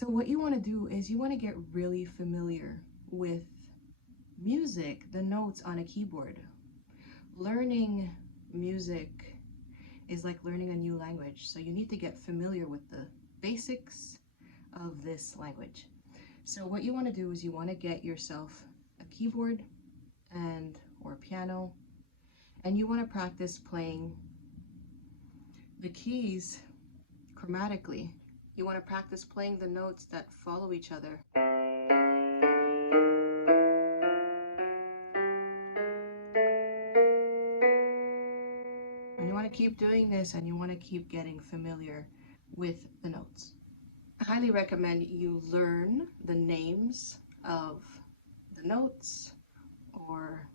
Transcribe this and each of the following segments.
So what you want to do is you want to get really familiar with music, the notes on a keyboard. Learning music is like learning a new language. So you need to get familiar with the basics of this language. So what you want to do is you want to get yourself a keyboard or a piano, and you want to practice playing the keys chromatically. You want to practice playing the notes that follow each other. And you want to keep doing this, and you want to keep getting familiar with the notes. I highly recommend you learn the names of the notes or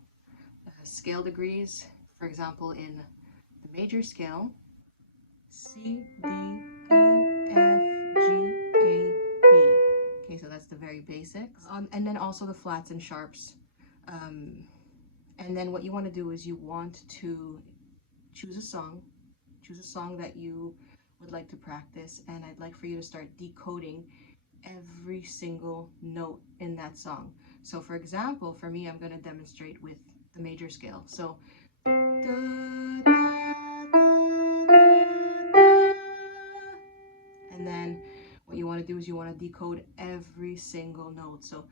scale degrees. For example, in the major scale, C, D, E, F, G, A, B. Okay, so that's the very basics. And then also the flats and sharps. And then what you want to do is you want to choose a song that you would like to practice, and I'd like for you to start decoding every single note in that song. So for example, for me, I'm going to demonstrate with the major scale. So da, da, da, da. And then what you want to do is you want to decode every single note. So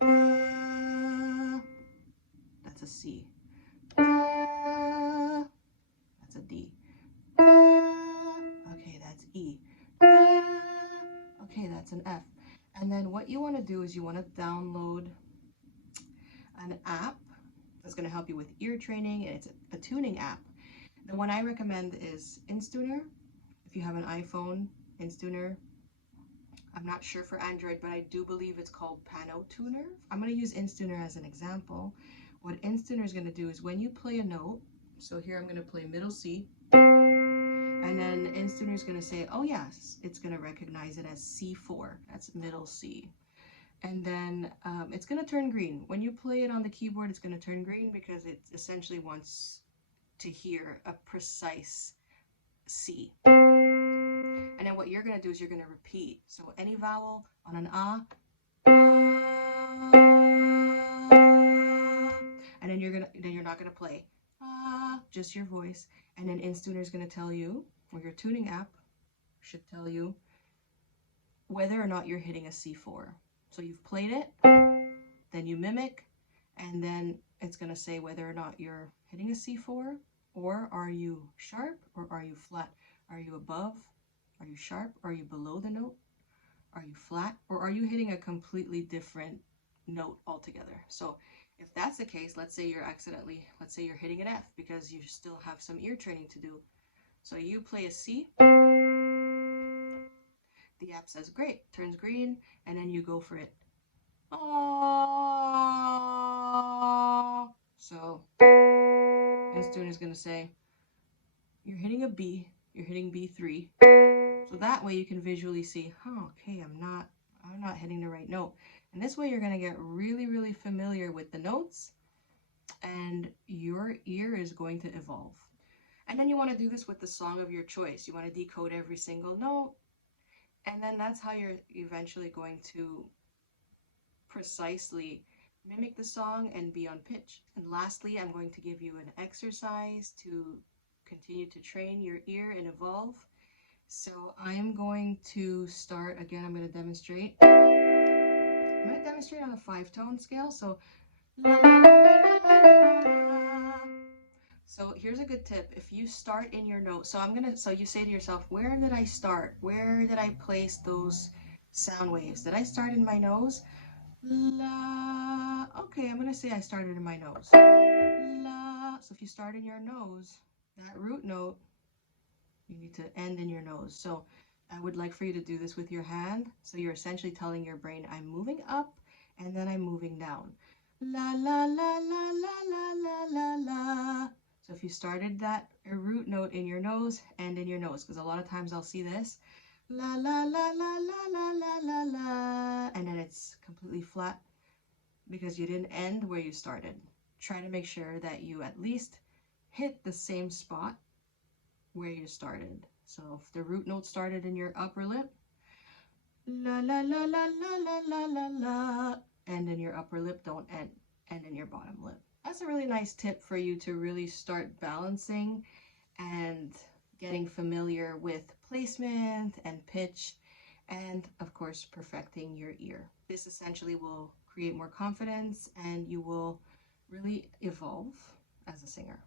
da, that's a C. Da, that's a D. Da, okay, that's E. Da, okay, that's an F. And then what you want to do is you want to download an app that's going to help you with ear training, and it's a tuning app. The one I recommend is Instuner. If you have an iPhone, Instuner. I'm not sure for Android, but I do believe it's called Piano Tuner. I'm going to use Instuner as an example. What Instuner is going to do is when you play a note, so here I'm going to play middle C, and then Instuner is going to say, oh yes, it's going to recognize it as C4. That's middle C. And then it's going to turn green. When you play it on the keyboard, it's going to turn green because it essentially wants to hear a precise C. And then what you're going to do is you're going to repeat. So any vowel on an ah, and then you're not going to play ah, just your voice. And then Instuner is going to tell you, or your tuning app should tell you, whether or not you're hitting a C4. So you've played it, then you mimic, and then it's going to say whether or not you're hitting a C4, or are you sharp, or are you flat? Are you above? Are you sharp? Are you below the note? Are you flat? Or are you hitting a completely different note altogether? So if that's the case, let's say you're hitting an F because you still have some ear training to do. So you play a C, the app says great, turns green, and then you go for it. Aww. So Instuner is going to say, you're hitting a B, you're hitting B3. So that way you can visually see, oh, okay, I'm not hitting the right note. And this way you're going to get really, really familiar with the notes, and your ear is going to evolve. And then you want to do this with the song of your choice. You want to decode every single note, and then that's how you're eventually going to precisely mimic the song and be on pitch. And lastly, I'm going to give you an exercise to continue to train your ear and evolve. So I'm going to start, again, I'm going to demonstrate. I'm going to demonstrate on a 5-tone scale. So, la, la, la, la, la, la. So here's a good tip. If you start in your note, so you say to yourself, where did I start? Where did I place those sound waves? Did I start in my nose? La. Okay, I'm going to say I started in my nose. La. So if you start in your nose, that root note, you need to end in your nose. So I would like for you to do this with your hand. So you're essentially telling your brain, I'm moving up and then I'm moving down. La, la, la, la, la, la, la, la, la. So if you started that root note in your nose, end in your nose, because a lot of times I'll see this, la, la, la, la, la, la, la, la, la, and then it's completely flat because you didn't end where you started. Try to make sure that you at least hit the same spot where you started. So if the root note started in your upper lip, La la la la la la la la la. End in your upper lip, don't end in your bottom lip. That's a really nice tip for you to really start balancing and getting familiar with placement and pitch, and of course perfecting your ear. This essentially will create more confidence and you will really evolve as a singer.